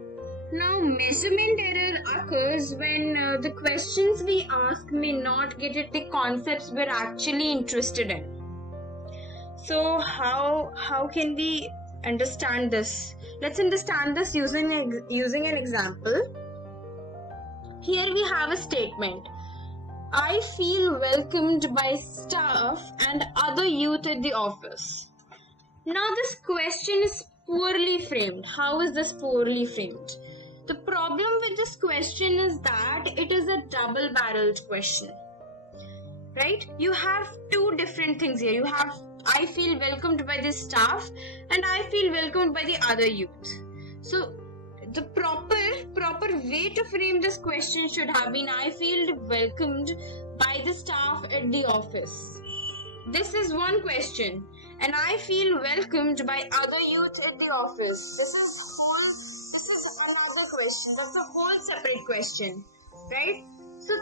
Now, measurement error occurs when the questions we ask may not get at the concepts we're actually interested in. So how can we understand this? Let's understand this using an example. Here we have a statement. I feel welcomed by staff and other youth at the office. Now this question is poorly framed. How is this poorly framed? The problem with this question is that it is a double-barreled question, right? You have two different things here. You have I feel welcomed by the staff and I feel welcomed by the other youth. So the proper way to frame this question should have been I feel welcomed by the staff at the office. This is one question. And I feel welcomed by other youth at the office. This is another question. That's a whole separate question, right? So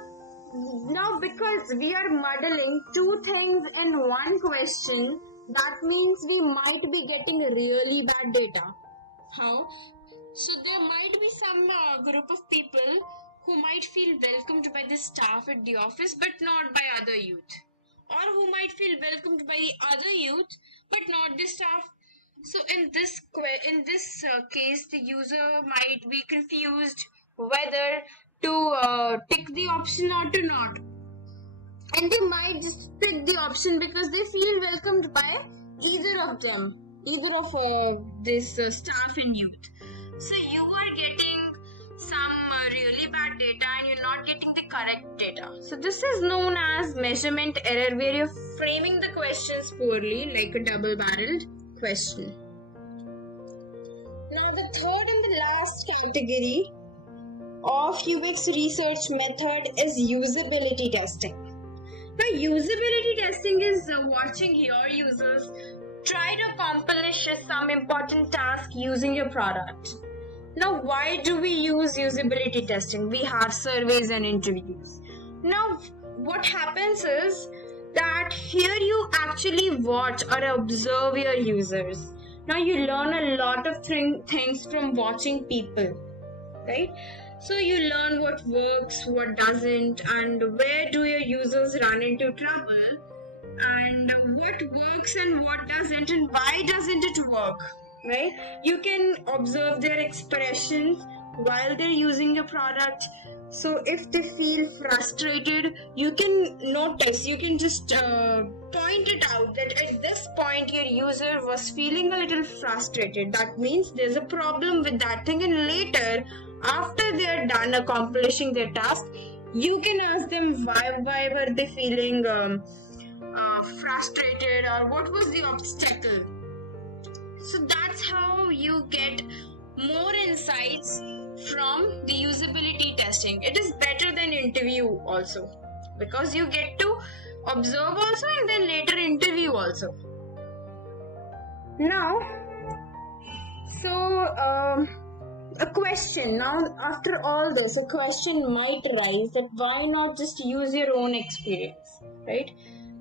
now, because we are muddling two things in one question, that means we might be getting really bad data. How? So there might be some group of people who might feel welcomed by the staff at the office, but not by other youth. Or who might feel welcomed by the other youth but not the staff. So in this case, the user might be confused whether to pick the option or to not, and they might just pick the option because they feel welcomed by either of them, either of this staff and youth. So you are getting some really bad data and you're not getting the correct data. So this is known as measurement error, where you're framing the questions poorly, like a double-barreled question. Now the third and the last category of UX research method is usability testing. Now usability testing is watching your users try to accomplish some important task using your product. Now why do we use usability testing? We have surveys and interviews. Now what happens is that here you actually watch or observe your users. Now you learn a lot of things from watching people, right? So you learn what works, what doesn't, and where do your users run into trouble, and what works and what doesn't, and why doesn't it work, right? You can observe their expressions while they're using your product. So if they feel frustrated, you can notice, you can just point it out that at this point your user was feeling a little frustrated. That means there's a problem with that thing, and later after they are done accomplishing their task, you can ask them why were they feeling frustrated, or what was the obstacle. So that's how you get more insights from the usability testing. It is better than interview also, because you get to observe also and then later interview also. Now, so a question. Now after all this, a question might arise that why not just use your own experience, right?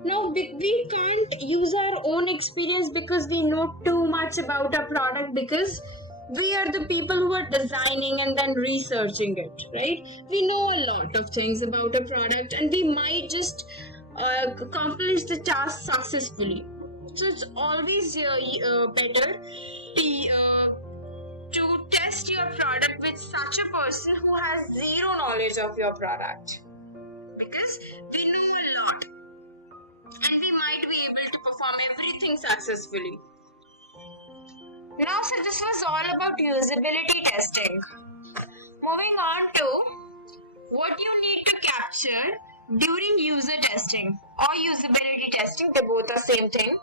No, we can't use our own experience because we know too much about our product, because we are the people who are designing and then researching it, right? We know a lot of things about a product and we might just accomplish the task successfully. So it's always better to test your product with such a person who has zero knowledge of your product, because we know a lot and we might be able to perform everything successfully. Now, so this was all about usability testing. Moving on to what you need to capture during user testing or usability testing. They both are same thing.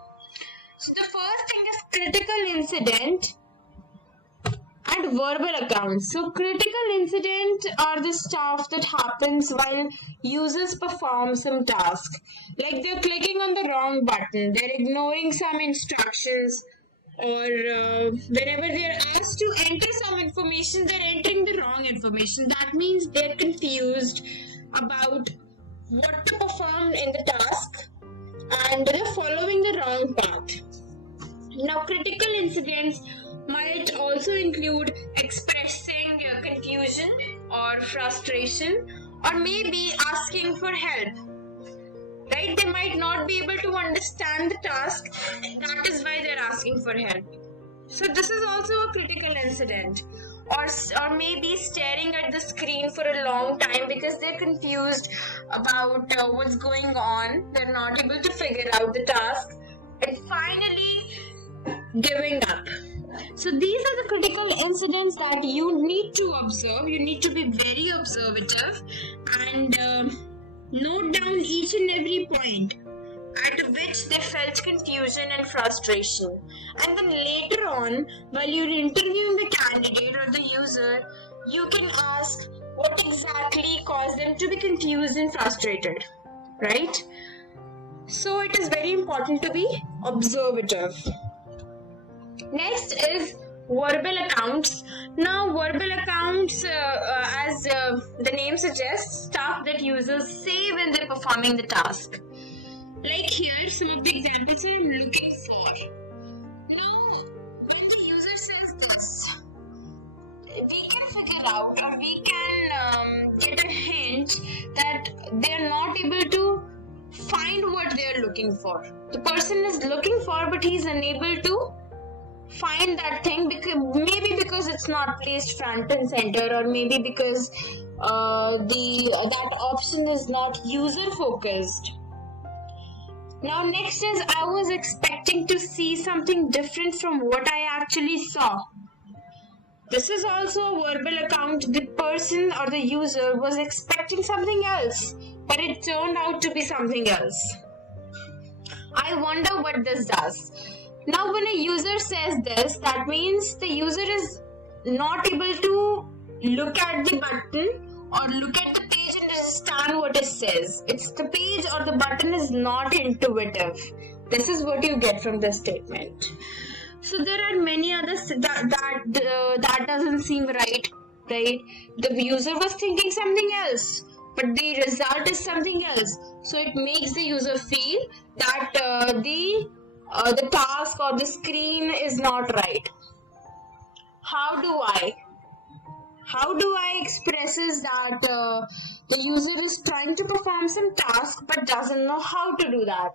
So the first thing is critical incident and verbal accounts. So critical incident are the stuff that happens while users perform some task. Like they're clicking on the wrong button, they're ignoring some instructions, or whenever they're asked to enter some information, they're entering the wrong information. That means they're confused about what to perform in the task and they're following the wrong path. Now, critical incidents might also include expressing confusion or frustration, or maybe asking for help. Right? They might not be able to understand the task, that is why they're asking for help. So this is also a critical incident. Or maybe staring at the screen for a long time because they're confused about what's going on. They're not able to figure out the task, and finally giving up. So these are the critical incidents that you need to observe. You need to be very observative and note down each and every point at which they felt confusion and frustration. And then later on, while you're interviewing the candidate or the user, you can ask what exactly caused them to be confused and frustrated, right? So it is very important to be observative. Next is verbal accounts. Now, verbal accounts, as the name suggests, stuff that users say when they're performing the task. Like here, some of the examples I'm looking for. Now, when the user says this, we can figure out, or we can get a hint that they're not able to find what they're looking for. The person is looking for, but he's unable to find that thing, because it's not placed front and center, or maybe because that option is not user focused. Now next is, I was expecting to see something different from what I actually saw. This is also a verbal account. The person or the user was expecting something else, but it turned out to be something else. I wonder what this does. Now, when a user says this, that means the user is not able to look at the button or look at the page and understand what it says. It's the page or the button is not intuitive. This is what you get from this statement. So there are many others that doesn't seem right. The user was thinking something else, but the result is something else. So it makes the user feel that the task or the screen is not right. How do I expresses that the user is trying to perform some task but doesn't know how to do that,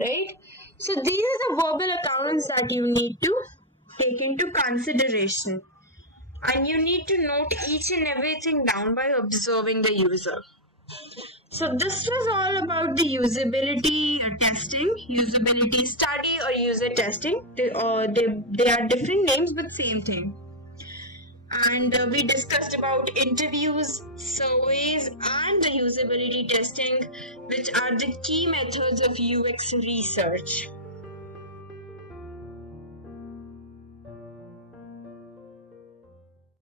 right? So these are the verbal accounts that you need to take into consideration, and you need to note each and everything down by observing the user. So this was all about the usability testing, usability study or user testing. They are different names but same thing. And we discussed about interviews, surveys and the usability testing, which are the key methods of UX research.